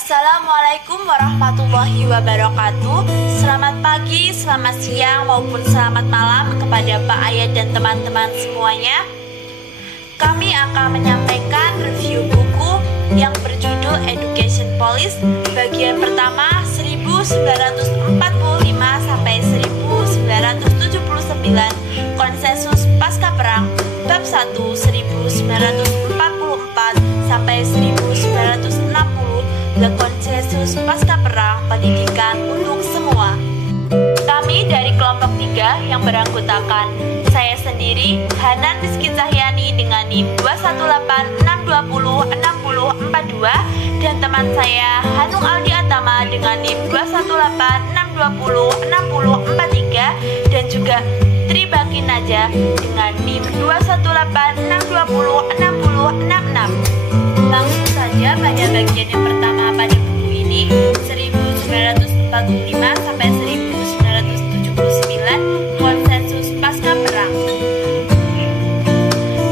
Assalamualaikum warahmatullahi wabarakatuh. Selamat pagi, selamat siang, maupun selamat malam kepada Pak Ayat dan teman-teman semuanya. Kami akan menyampaikan review buku yang berjudul Education Policy bagian pertama 1945 sampai 1979, Konsensus Pasca Perang, bab 1 1944 sampai 1960, The Konsensus Pasca Perang Pendidikan untuk Semua. Kami dari kelompok 3 yang beranggotakan saya sendiri, Hanan Rizky Cahyani dengan NIM 21862060042, dan teman saya Hanung Aldi Atama dengan NIM 21862060043, dan juga Tri Baki Naja dengan NIM 21862060066. Langsung saja pada bagian yang pertama pada buku ini, 1945 sampai 1979, Konsensus Pasca Perang.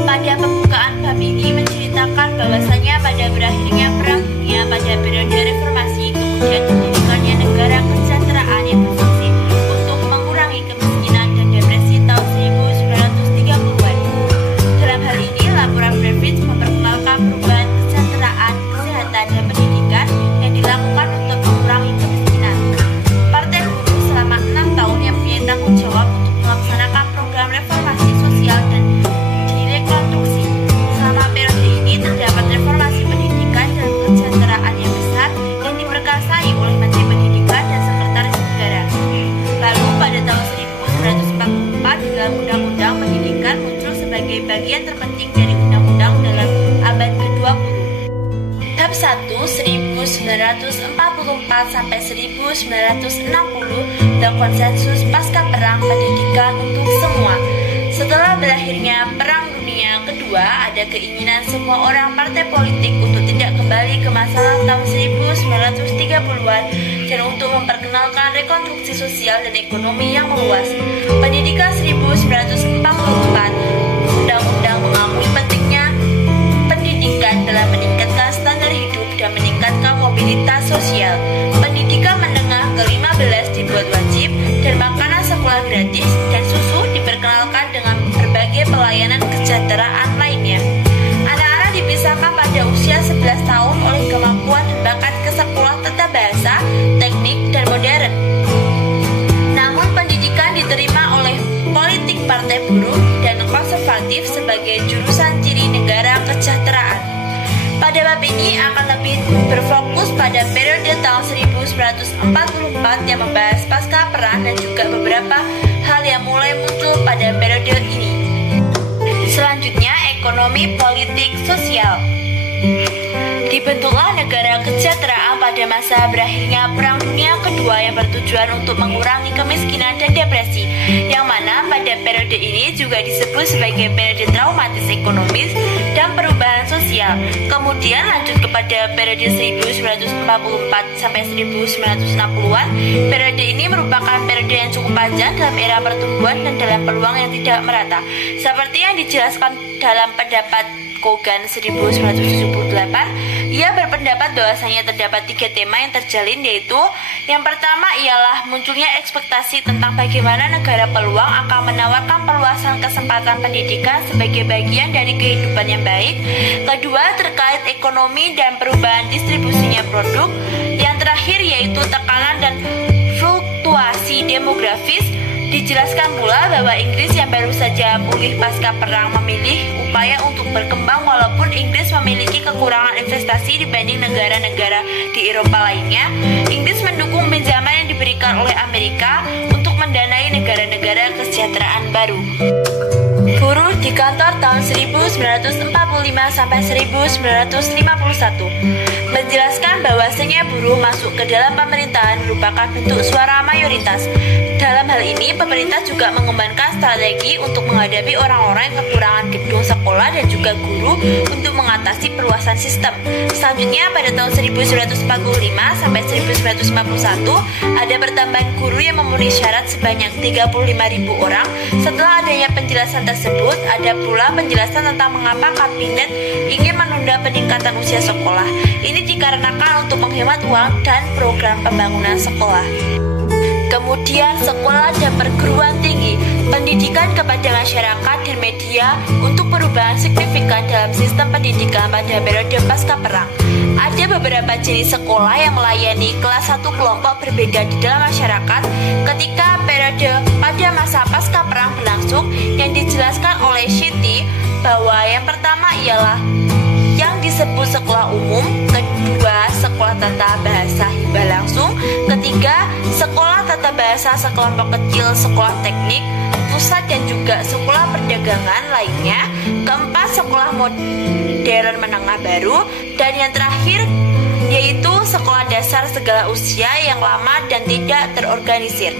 Pada pembukaan bab ini menceritakan bahwasanya pada berakhirnya Perang Dunia pada periode reformasi, kemudian didirikannya negara kesejahteraan yang berfungsi untuk mengurangi kemiskinan dan depresi tahun 1930-an. Dalam hal ini, laporan Griffith memperkenalkan perubahan kesejahteraan, kesehatan, dan pendidikan yang dilakukan untuk mengurangi kemiskinan. Partai Buruh selama 6 tahun yang punya tanggung jawab untuk melaksanakan program reformasi sosial dan direkonstruksi. Selama periode ini terdapat reformasi pendidikan dan kesejahteraan yang besar yang diperkasai oleh Menteri Pendidikan dan Sekretaris Negara. Lalu pada tahun 1944 dalam Undang-Undang Pendidikan muncul sebagai bagian terpenting dari undang-undang dalam abad ke-20. Bab 1 1944 sampai 1960, The Konsensus Pasca Perang Pendidikan untuk Semua. Setelah berakhirnya Perang Dunia Kedua, ada keinginan semua orang partai politik untuk tidak kembali ke masalah tahun 1930-an dan untuk memperkenalkan rekonstruksi sosial dan ekonomi yang meluas. Pendidikan 1944, Undang-Undang mengakui pentingnya pendidikan dalam meningkatkan standar hidup dan meningkatkan mobilitas sosial. Pendidikan menengah ke-15 dibuat wajib dan makanan sekolah gratis dan susu diperkenalkan dengan berbagai pelayanan kesejahteraan lainnya. Anak-anak dipisahkan pada usia 11 tahun oleh kemampuan dan bakat ke sekolah tata bahasa, teknik, dan modern. Namun pendidikan diterima oleh politik partai buruh dan konservatif sebagai jurusan ciri negara kesejahteraan. Pada bab ini akan lebih berfokus pada periode tahun 1944 yang membahas pasca perang dan juga beberapa hal yang mulai muncul pada periode ini. Selanjutnya, ekonomi, politik, sosial. Dibentuklah negara kesejahteraan pada masa berakhirnya Perang Dunia Kedua yang bertujuan untuk mengurangi kemiskinan dan depresi, yang mana pada periode ini juga disebut sebagai periode traumatis ekonomis dan perubahan sosial. Kemudian lanjut kepada periode 1944 sampai 1960-an. Periode ini merupakan periode yang cukup panjang dalam era pertumbuhan dan dalam peluang yang tidak merata. Seperti yang dijelaskan dalam pendapat Kogan 1978, ia berpendapat bahwasanya terdapat 3 tema yang terjalin, yaitu yang pertama ialah munculnya ekspektasi tentang bagaimana negara peluang akan menawarkan perluasan kesempatan pendidikan sebagai bagian dari kehidupan yang baik. Kedua, terkait ekonomi dan perubahan distribusinya produk. Yang terakhir yaitu tekanan dan fluktuasi demografis. Dijelaskan pula bahwa Inggris yang baru saja pulih pasca perang memilih upaya untuk berkembang walaupun Inggris memiliki kekurangan investasi dibanding negara-negara di Eropa lainnya. Inggris mendukung pinjaman yang diberikan oleh Amerika untuk mendanai negara-negara kesejahteraan baru. Buruh di kantor tahun 1945 sampai 1951 menjelaskan bahwasanya buruh masuk ke dalam pemerintahan merupakan bentuk suara mayoritas. Dalam hal ini, pemerintah juga mengembangkan strategi untuk menghadapi orang-orang yang kekurangan gedung sekolah dan juga guru untuk mengatasi perluasan sistem. Selanjutnya, pada tahun 1945 sampai 1951, ada pertambahan guru yang memenuhi syarat sebanyak 35.000 orang. Setelah adanya penjelasan tersebut, ada pula penjelasan tentang mengapa kabinet ingin menunda peningkatan usia sekolah. Ini dikarenakan untuk untuk menghemat uang dan program pembangunan sekolah. Kemudian sekolah dan perguruan tinggi, pendidikan kepada masyarakat dan media untuk perubahan signifikan dalam sistem pendidikan pada periode pasca perang. Ada beberapa jenis sekolah yang melayani kelas 1 kelompok berbeda di dalam masyarakat ketika periode pada masa pasca perang berlangsung, yang dijelaskan oleh Shiti bahwa yang pertama ialah yang disebut sekolah umum, kedua sekolah tata bahasa hibah langsung, ketiga sekolah tata bahasa sekelompok kecil, sekolah teknik pusat dan juga sekolah perdagangan lainnya, keempat sekolah modern menengah baru, dan yang terakhir yaitu sekolah dasar segala usia yang lama dan tidak terorganisir.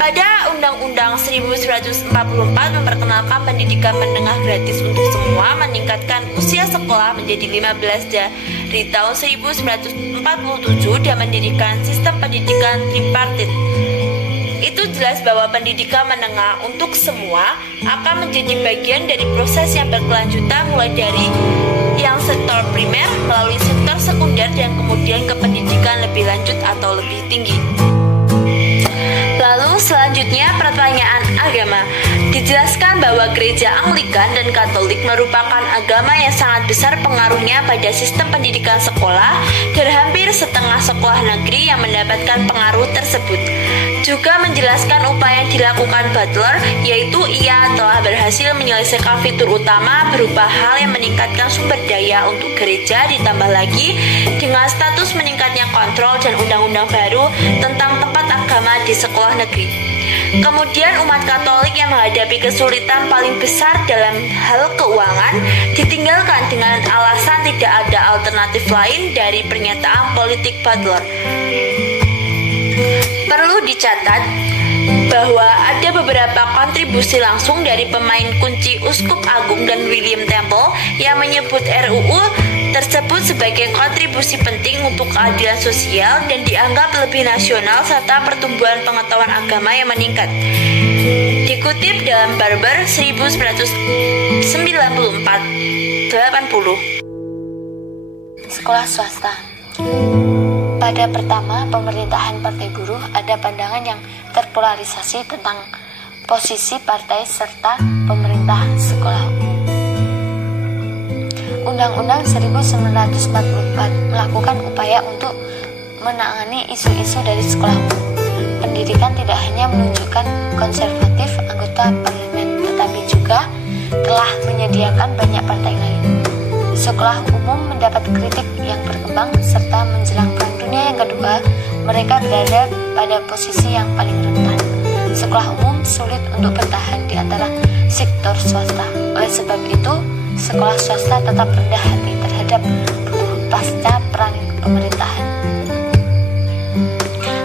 Pada Undang-Undang 1944 memperkenalkan pendidikan menengah gratis untuk semua, meningkatkan usia sekolah menjadi 15 dari tahun 1947 dan mendirikan sistem pendidikan tripartit. Itu jelas bahwa pendidikan menengah untuk semua akan menjadi bagian dari proses yang berkelanjutan mulai dari yang sektor primer melalui sektor sekunder dan kemudian ke pendidikan lebih lanjut atau lebih tinggi. Lalu selanjutnya pertanyaan agama. Dijelaskan bahwa gereja Anglikan dan Katolik merupakan agama yang sangat besar pengaruhnya pada sistem pendidikan sekolah dan hampir setengah sekolah negeri yang mendapatkan pengaruh tersebut. Juga menjelaskan upaya yang dilakukan Butler, yaitu ia telah berhasil menyelesaikan fitur utama berupa hal yang meningkatkan sumber daya untuk gereja, ditambah lagi dengan status meningkatnya kontrol dan undang-undang baru tentang tempat agama di sekolah negeri. Kemudian umat Katolik yang menghadapi kesulitan paling besar dalam hal keuangan ditinggalkan dengan alasan tidak ada alternatif lain dari pernyataan politik Butler. Perlu dicatat bahwa ada beberapa kontribusi langsung dari pemain kunci Uskup Agung dan William Temple yang menyebut RUU tersebut sebagai kontribusi penting untuk keadilan sosial dan dianggap lebih nasional serta pertumbuhan pengetahuan agama yang meningkat. Dikutip dalam Barber 1994-80. Sekolah swasta. Pada pertama pemerintahan Partai Buruh ada pandangan yang terpolarisasi tentang posisi partai serta pemerintah sekolah umum. Undang-Undang 1944 melakukan upaya untuk menangani isu-isu dari sekolah umum. Pendidikan tidak hanya menunjukkan konservatif anggota parlemen, tetapi juga telah menyediakan banyak partai lain. Sekolah umum mendapat kritik yang berkembang serta menjelang Perang Dunia yang kedua, mereka berada pada posisi yang paling rentan. Sekolah umum sulit untuk bertahan di antara sektor swasta. Oleh sebab itu, sekolah swasta tetap rendah hati terhadap buruh pasca perang pemerintahan.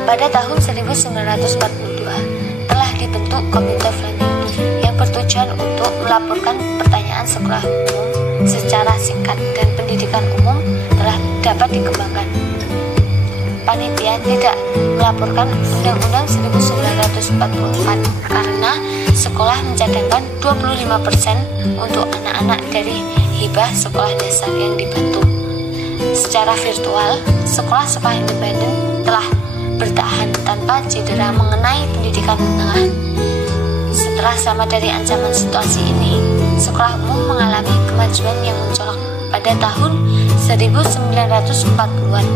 Pada tahun 1942 telah dibentuk Komite Fleming yang bertujuan untuk melaporkan pertanyaan sekolah umum secara singkat dan pendidikan umum telah dapat dikembangkan. Panitia tidak melaporkan Undang-Undang 1944 karena sekolah mencadangkan 25% untuk anak-anak dari hibah sekolah dasar yang dibantu. Secara virtual, sekolah-sekolah independen telah bertahan tanpa cedera mengenai pendidikan menengah. Setelah selamat dari ancaman situasi ini, sekolah umum mengalami kemajuan yang mencolok pada tahun 1940-an.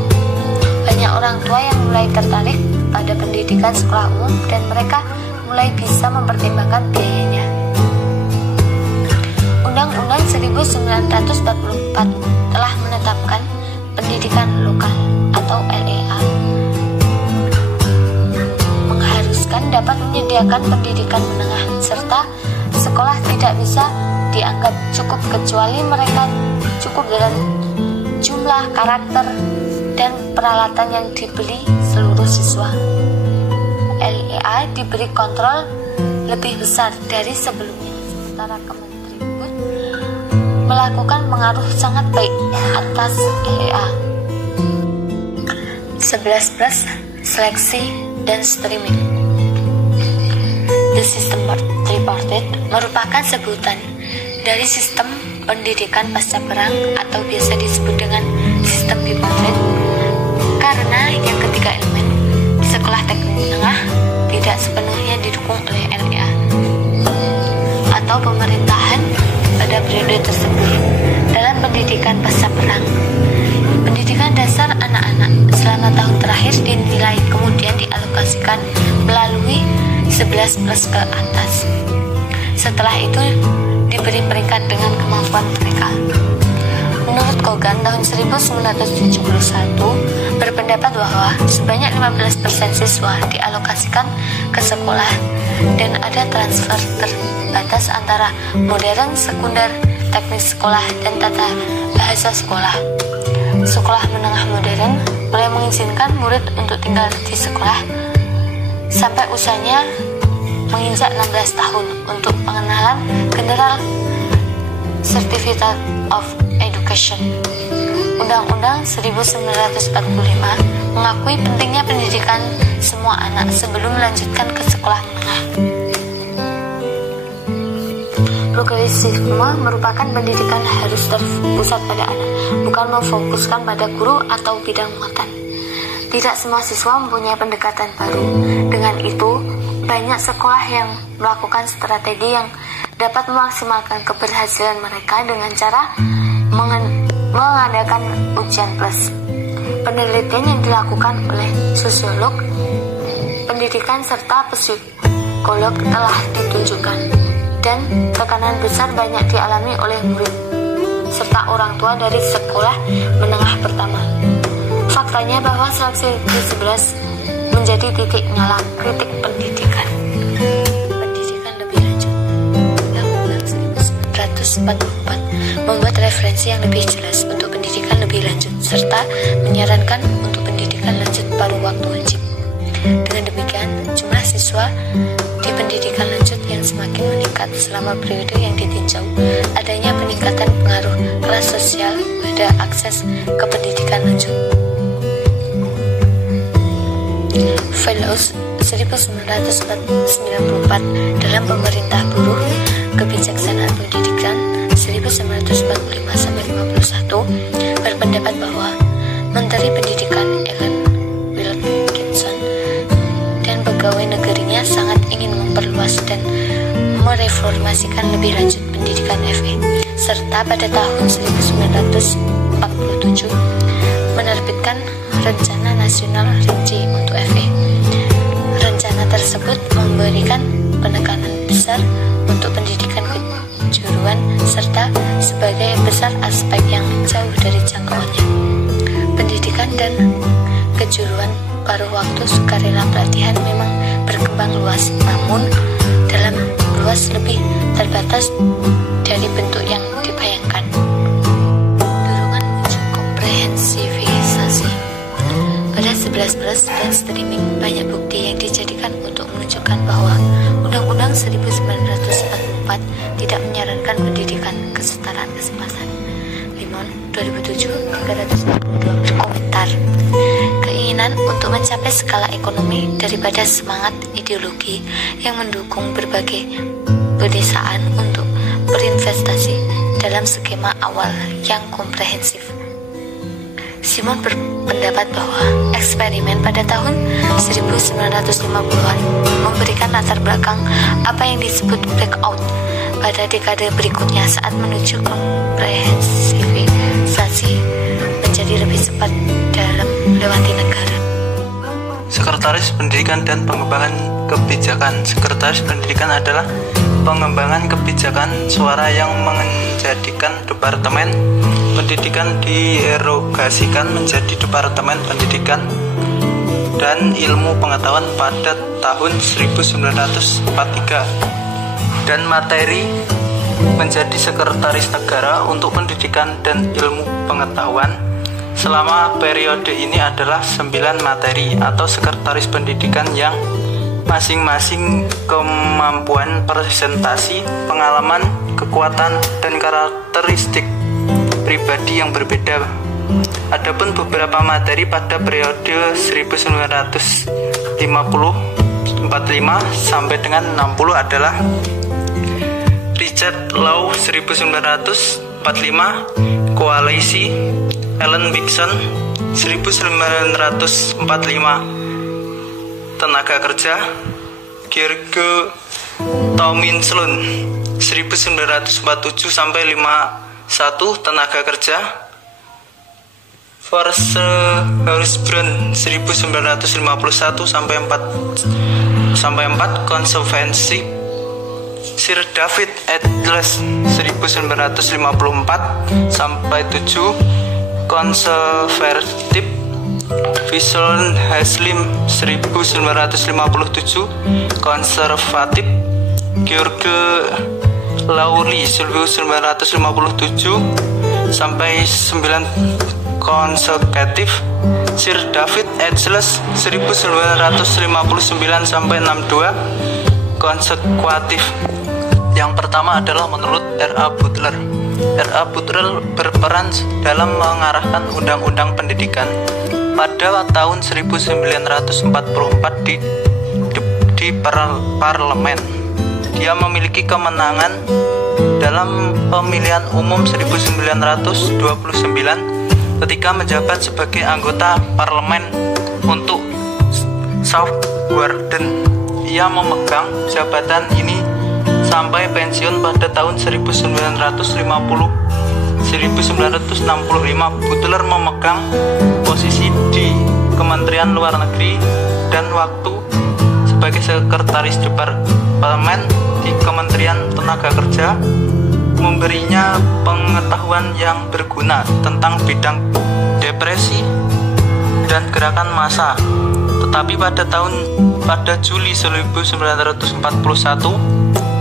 Banyak orang tua yang mulai tertarik pada pendidikan sekolah umum dan mereka mulai bisa mempertimbangkan biayanya. Undang-Undang 1944 telah menetapkan pendidikan lokal atau LEA, mengharuskan dapat menyediakan pendidikan menengah serta sekolah tidak bisa dianggap cukup kecuali mereka cukup dengan jumlah karakter dan peralatan yang dibeli seluruh siswa. LEA diberi kontrol lebih besar dari sebelumnya, sementara Kemendikbud melakukan pengaruh sangat baik atas LEA. 11+ seleksi dan streaming. The System Tripartite merupakan sebutan dari sistem pendidikan pasca perang atau biasa disebut dengan sistem bipartit. periode tersebut. Dalam pendidikan pasca perang, pendidikan dasar anak-anak selama tahun terakhir dinilai kemudian dialokasikan melalui 11+ ke atas. Setelah itu diberi peringkat dengan kemampuan mereka. Menurut Kogan, tahun 1971 berpendapat bahwa sebanyak 15% siswa dialokasikan ke sekolah dan ada transfer terbatas antara modern, sekunder, teknis sekolah, dan tata bahasa sekolah. Sekolah menengah modern mulai mengizinkan murid untuk tinggal di sekolah sampai usianya menginjak 16 tahun untuk pengenalan General Certificate of Education. Undang-Undang 1945 mengakui pentingnya pendidikan semua anak sebelum melanjutkan ke sekolah menengah. Progresisme merupakan pendidikan harus terpusat pada anak, bukan memfokuskan pada guru atau bidang muatan. Tidak semua siswa mempunyai pendekatan baru. Dengan itu, banyak sekolah yang melakukan strategi yang dapat memaksimalkan keberhasilan mereka dengan cara mengadakan ujian plus. Penelitian yang dilakukan oleh sosiolog pendidikan serta psikolog telah ditunjukkan, dan tekanan besar banyak dialami oleh murid serta orang tua dari sekolah menengah pertama. Faktanya bahwa seleksi ke-11 menjadi titik nyala kritik pendidikan. Pendidikan lebih lanjut. Undang-Undang 1944 membuat referensi yang lebih jelas untuk pendidikan lebih lanjut serta menyarankan untuk pendidikan lanjut paruh waktu wajib. Dengan demikian, jumlah siswa di pendidikan lanjut yang semakin meningkat selama periode yang ditinjau. Adanya peningkatan pengaruh kelas sosial pada akses ke pendidikan lanjut. Fellows 1994 dalam Pemerintah Buruh Kebijaksanaan Pendidikan 1945-51 berpendapat bahwa Menteri Pendidikan Ellen Wilkinson dan pegawai negerinya sangat ingin memperluas dan mereformasikan lebih lanjut pendidikan FE, serta pada tahun 1947 menerbitkan Rencana Nasional Rinci untuk FE. Rencana tersebut memberikan penekanan besar untuk pendidikan kejuruan serta sebagai besar aspek yang jauh dari jangkauannya. Pendidikan dan kejuruan paruh waktu sukarela pelatihan memang berkembang luas, namun dalam luas lebih terbatas dari bentuk yang dibayangkan. Dorongan menuju komprehensivisasi. Pada 11+ dan streaming, banyak bukti yang dijadikan untuk menunjukkan bahwa Undang-Undang 1944 tidak menyarankan pendidikan kesetaraan kesempatan. Limon 2007 342 berkomentar, keinginan untuk mencapai skala ekonomi daripada semangat ideologi yang mendukung berbagai pedesaan untuk berinvestasi dalam skema awal yang komprehensif. Simon berpendapat bahwa eksperimen pada tahun 1950-an memberikan latar belakang apa yang disebut blackout pada dekade berikutnya saat menuju komprehensivisasi menjadi lebih cepat dalam melewati negara. Sekretaris Pendidikan dan Pengembangan Kebijakan. Sekretaris Pendidikan adalah pengembangan kebijakan suara yang menjadikan Departemen Pendidikan dierogasikan menjadi Departemen Pendidikan dan Ilmu Pengetahuan pada tahun 1943, dan materi menjadi Sekretaris Negara untuk Pendidikan dan Ilmu Pengetahuan. Selama periode ini adalah 9 materi atau Sekretaris Pendidikan yang masing-masing kemampuan presentasi, pengalaman, kekuatan, dan karakteristik pribadi yang berbeda. Adapun beberapa materi pada periode 1945 sampai dengan 60 adalah Richard Law 1945, Koalisi, Ellen Wixon 1945, Tenaga Kerja, George Tominslund 1947 sampai 51 tenaga kerja. Force Horsbrunn 1951 sampai 4 konservansi. Sir David Atlas 1954 sampai 7 konservatif. Wilson Haslim 1957 konservatif. George Laurie 1957 sampai 9 konservatif. Sir David Atlas 1959 sampai 62 konservatif. Yang pertama adalah menurut R.A. Butler. R.A. Butler berperan dalam mengarahkan undang-undang pendidikan pada tahun 1944 di parlemen. Dia memiliki kemenangan dalam pemilihan umum 1929 ketika menjabat sebagai anggota parlemen untuk South Warden. Ia memegang jabatan ini sampai pensiun pada tahun 1965. Butler memegang posisi di Kementerian Luar Negeri dan waktu sebagai sekretaris departemen di Kementerian Tenaga Kerja memberinya pengetahuan yang berguna tentang bidang depresi dan gerakan massa. Tetapi pada Juli 1941,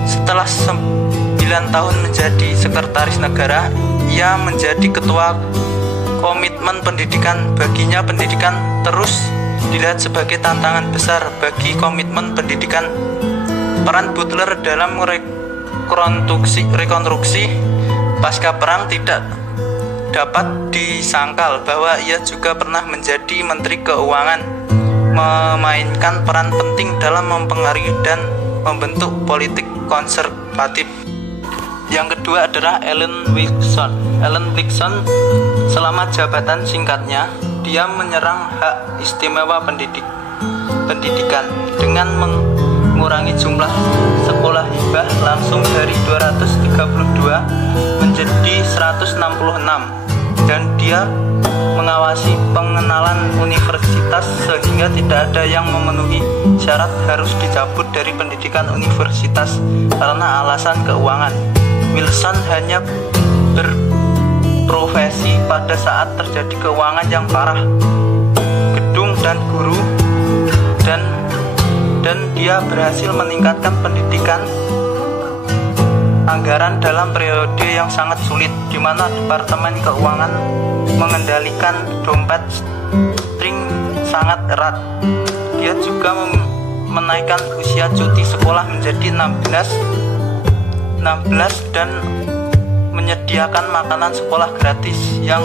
setelah 9 tahun menjadi sekretaris negara, ia menjadi ketua komitmen pendidikan. Baginya pendidikan terus dilihat sebagai tantangan besar bagi komitmen pendidikan. Peran Butler dalam rekonstruksi pasca perang tidak dapat disangkal bahwa ia juga pernah menjadi Menteri Keuangan, memainkan peran penting dalam mempengaruhi dan membentuk politik konservatif. Yang kedua adalah Ellen Wilson. Ellen Wilson selama jabatan singkatnya, dia menyerang hak istimewa pendidikan dengan mengurangi jumlah sekolah hibah langsung dari 232 menjadi 166, dan dia mengawasi pengenalan universitas sehingga tidak ada yang memenuhi syarat harus dicabut dari pendidikan universitas karena alasan keuangan. Wilson hanya berprofesi pada saat terjadi keuangan yang parah, gedung dan guru, dan dia berhasil meningkatkan pendidikan anggaran dalam periode yang sangat sulit, di mana Departemen Keuangan mengendalikan dompet string sangat erat. Dia juga menaikkan usia cuti sekolah menjadi 16 dan menyediakan makanan sekolah gratis yang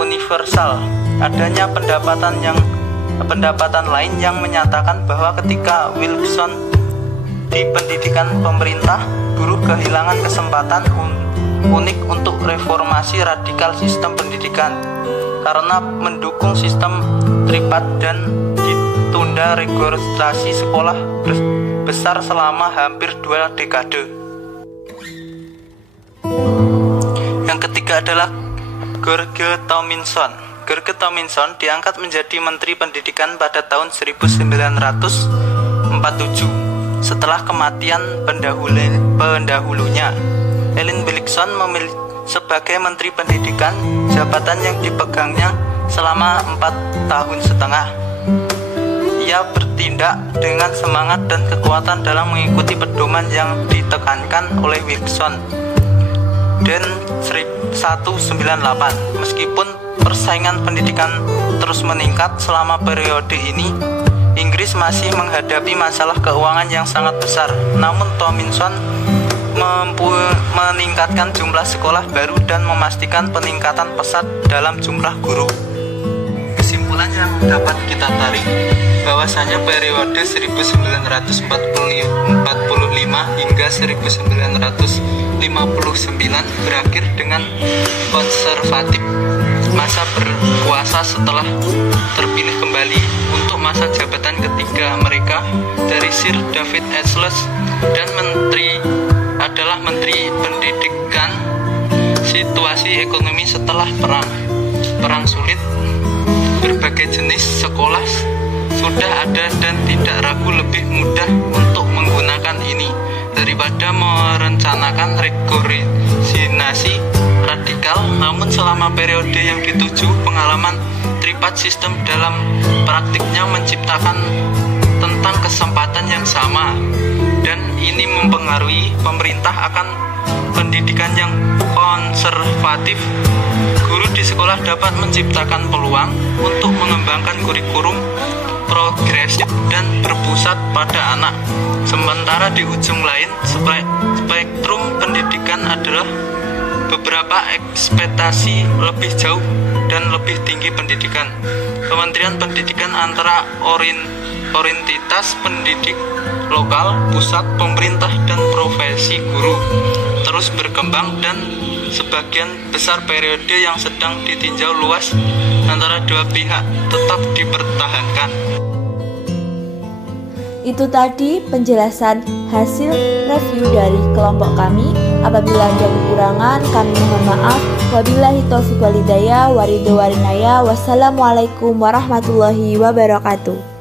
universal. Adanya pendapatan lain yang menyatakan bahwa ketika Wilson di pendidikan pemerintah, buruh kehilangan kesempatan unik untuk reformasi radikal sistem pendidikan karena mendukung sistem tripat dan ditunda regularisasi sekolah besar selama hampir 2 dekade. Yang ketiga adalah George Tomlinson. George Tomlinson diangkat menjadi Menteri Pendidikan pada tahun 1947 setelah kematian pendahulunya. Ellen Wilson memilih sebagai Menteri Pendidikan, jabatan yang dipegangnya selama 4,5 tahun. Ia bertindak dengan semangat dan kekuatan dalam mengikuti pedoman yang ditekankan oleh Wilson dan 198. Meskipun persaingan pendidikan terus meningkat selama periode ini, Inggris masih menghadapi masalah keuangan yang sangat besar. Namun Tomlinson mampu meningkatkan jumlah sekolah baru dan memastikan peningkatan pesat dalam jumlah guru. Kesimpulan yang dapat kita tarik bahwasanya periode 1945 hingga 1959 berakhir dengan konservatif. Masa berkuasa setelah terpilih kembali untuk masa jabatan ketiga mereka dari Sir David Atlas dan Menteri adalah adalah Menteri Pendidikan. Situasi ekonomi setelah perang sulit, berbagai jenis sekolah sudah ada dan tidak ragu lebih mudah untuk menggunakan ini daripada merencanakan regularisasi radikal. Namun selama periode yang dituju, pengalaman tripartite sistem dalam praktiknya menciptakan tentang kesempatan yang sama, dan ini mempengaruhi pemerintah akan pendidikan yang konservatif. Guru di sekolah dapat menciptakan peluang untuk mengembangkan kurikulum progresif dan berpusat pada anak. Sementara di ujung lain spektrum pendidikan adalah beberapa ekspektasi lebih jauh dan lebih tinggi pendidikan. Kementerian Pendidikan antara orientitas pendidik lokal, pusat, pemerintah, dan profesi guru terus berkembang, dan sebagian besar periode yang sedang ditinjau luas antara dua pihak tetap dipertahankan. Itu tadi penjelasan hasil review dari kelompok kami. Apabila ada kekurangan, kami mohon maaf. Wabillahi taufiq wal hidayah, waridho walinaya. Wassalamualaikum warahmatullahi wabarakatuh.